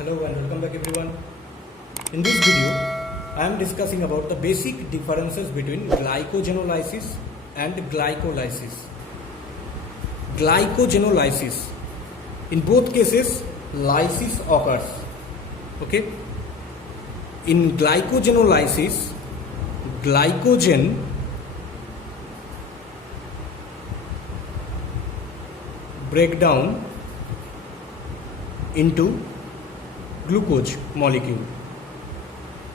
Hello and welcome back everyone. In this video, I am discussing about the basic differences between glycogenolysis and glycolysis. Glycogenolysis. In both cases, lysis occurs. Okay. In glycogenolysis, glycogen break down into glucose molecule.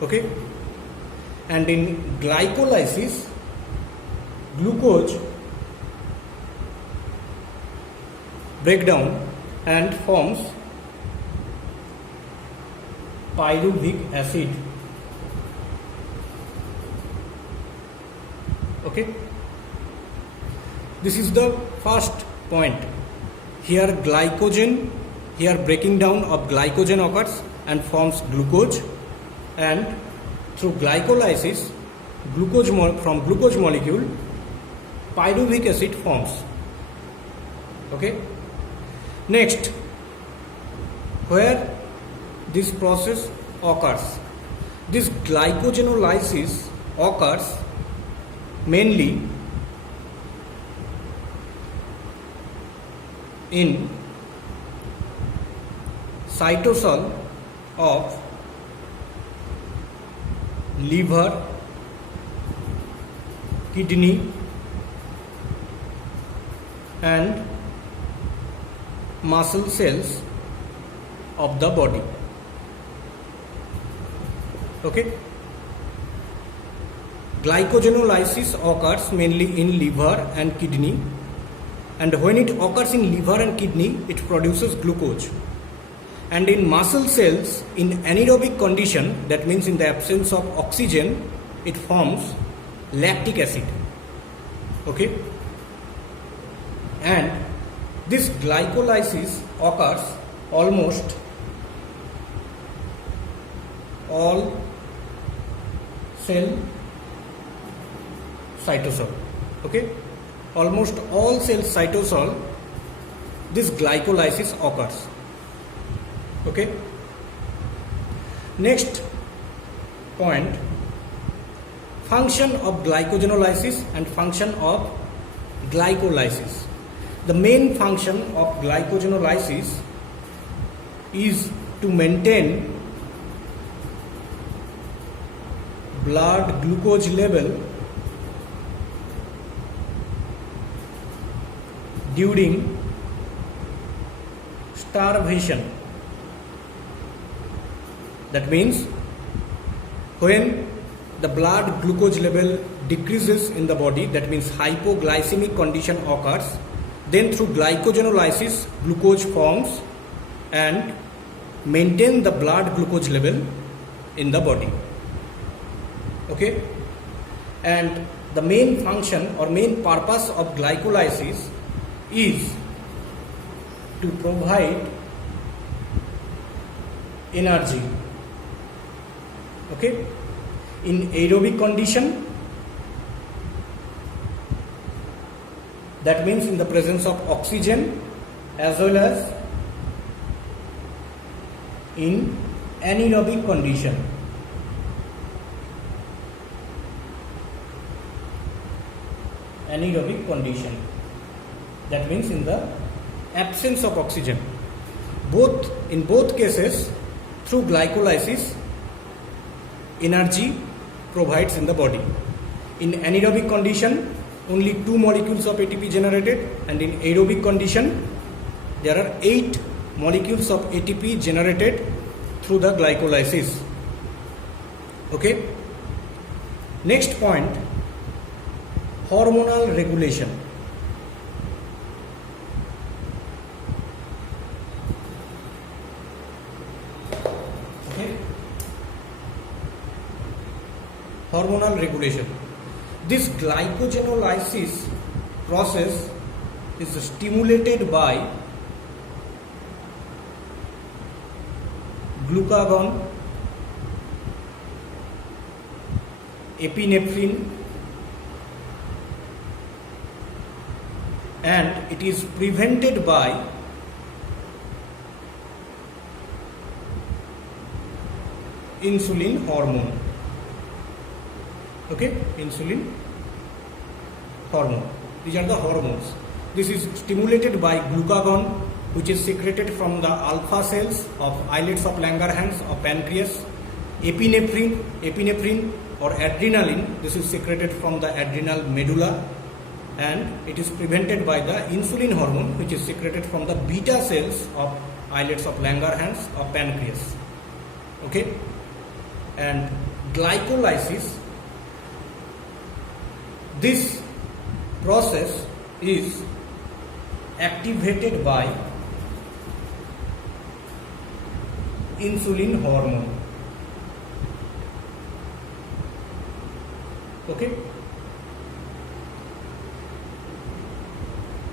Okay, and in glycolysis, glucose break down and forms pyruvic acid. Okay, this is the first point. Here glycogen, here breaking down of glycogen occurs and forms glucose, and through glycolysis, from glucose molecule, pyruvic acid forms. Okay. Next, where this process occurs, this glycogenolysis occurs mainly in cytosol of liver, kidney and muscle cells of the body. Okay. Glycogenolysis occurs mainly in liver and kidney, and when it occurs in liver and kidney, it produces glucose. And in muscle cells, in anaerobic condition, that means in the absence of oxygen, it forms lactic acid. Okay. And this glycolysis occurs almost all cell cytosol. Okay, almost all cell cytosol, this glycolysis occurs. Okay. Next point, function of glycogenolysis and function of glycolysis. The main function of glycogenolysis is to maintain blood glucose level during starvation. That means when the blood glucose level decreases in the body, that means hypoglycemic condition occurs, then through glycogenolysis glucose forms and maintain the blood glucose level in the body. Okay, and the main function or main purpose of glycolysis is to provide energy. Okay, in aerobic condition, that means in the presence of oxygen, as well as in anaerobic condition. Anaerobic condition, that means in the absence of oxygen. In both cases, through glycolysis, energy provides in the body. In anaerobic condition, only 2 molecules of ATP generated, and in aerobic condition, there are 8 molecules of ATP generated through the glycolysis. Okay. Next point, hormonal regulation. Okay. Hormonal regulation. This glycogenolysis process is stimulated by glucagon, epinephrine, and it is prevented by insulin hormone. Okay, insulin hormone. These are the hormones. This is stimulated by glucagon, which is secreted from the alpha cells of islets of Langerhans or pancreas. Epinephrine or adrenaline, this is secreted from the adrenal medulla, and it is prevented by the insulin hormone, which is secreted from the beta cells of islets of Langerhans or pancreas. Okay, and glycolysis, this process is activated by insulin hormone. Okay,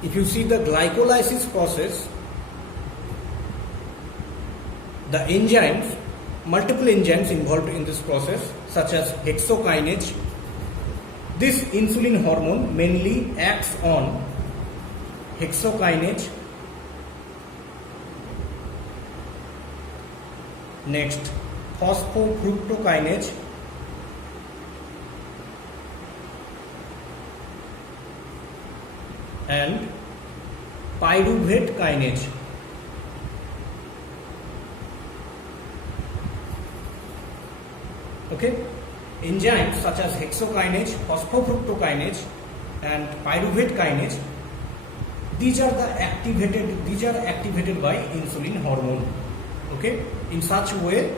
if you see the glycolysis process, the enzymes, multiple enzymes involved in this process, such as hexokinase. This insulin hormone mainly acts on hexokinase. Next, phosphofructokinase. And pyruvate kinase. Okay, enzymes such as hexokinase, phosphofructokinase, and pyruvate kinase, these are activated by insulin hormone. Okay, in such way,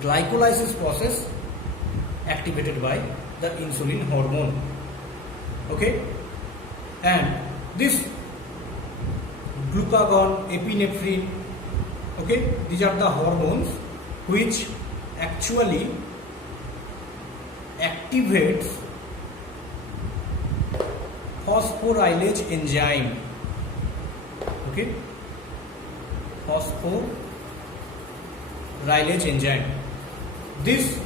glycolysis process activated by the insulin hormone. Okay, and this glucagon, epinephrine, okay, these are the hormones which actually activates phosphorylase enzyme. Okay, phosphorylase enzyme. This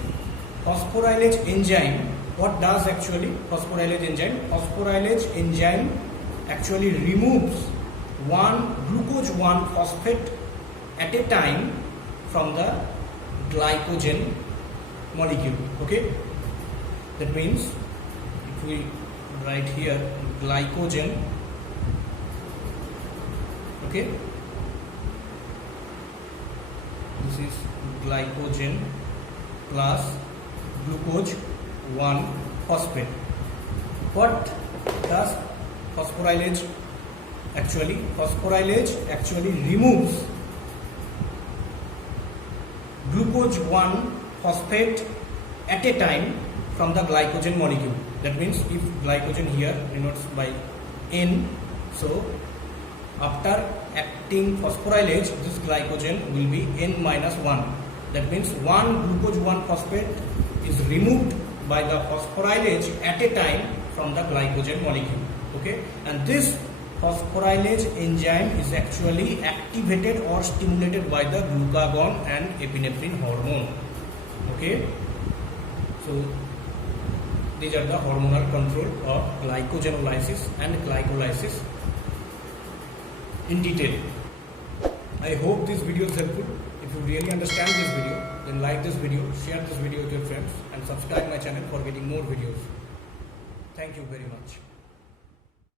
phosphorylase enzyme, what does actually phosphorylase enzyme? Phosphorylase enzyme actually removes glucose 1 phosphate at a time from the glycogen molecule. Okay, that means if we write here glycogen, okay, this is glycogen plus glucose 1 phosphate. What does phosphorylase actually? Phosphorylase actually removes glucose 1 phosphate at a time from the glycogen molecule. That means if glycogen here denotes by N, so after acting phosphorylase, this glycogen will be N-1. That means glucose 1 phosphate is removed by the phosphorylase at a time from the glycogen molecule. Okay, and this phosphorylase enzyme is actually activated or stimulated by the glucagon and epinephrine hormone. Okay, so these are the hormonal control of glycogenolysis and glycolysis in detail. I hope this video is helpful. If you really understand this video, then like this video, share this video with your friends, and subscribe my channel for getting more videos. Thank you very much.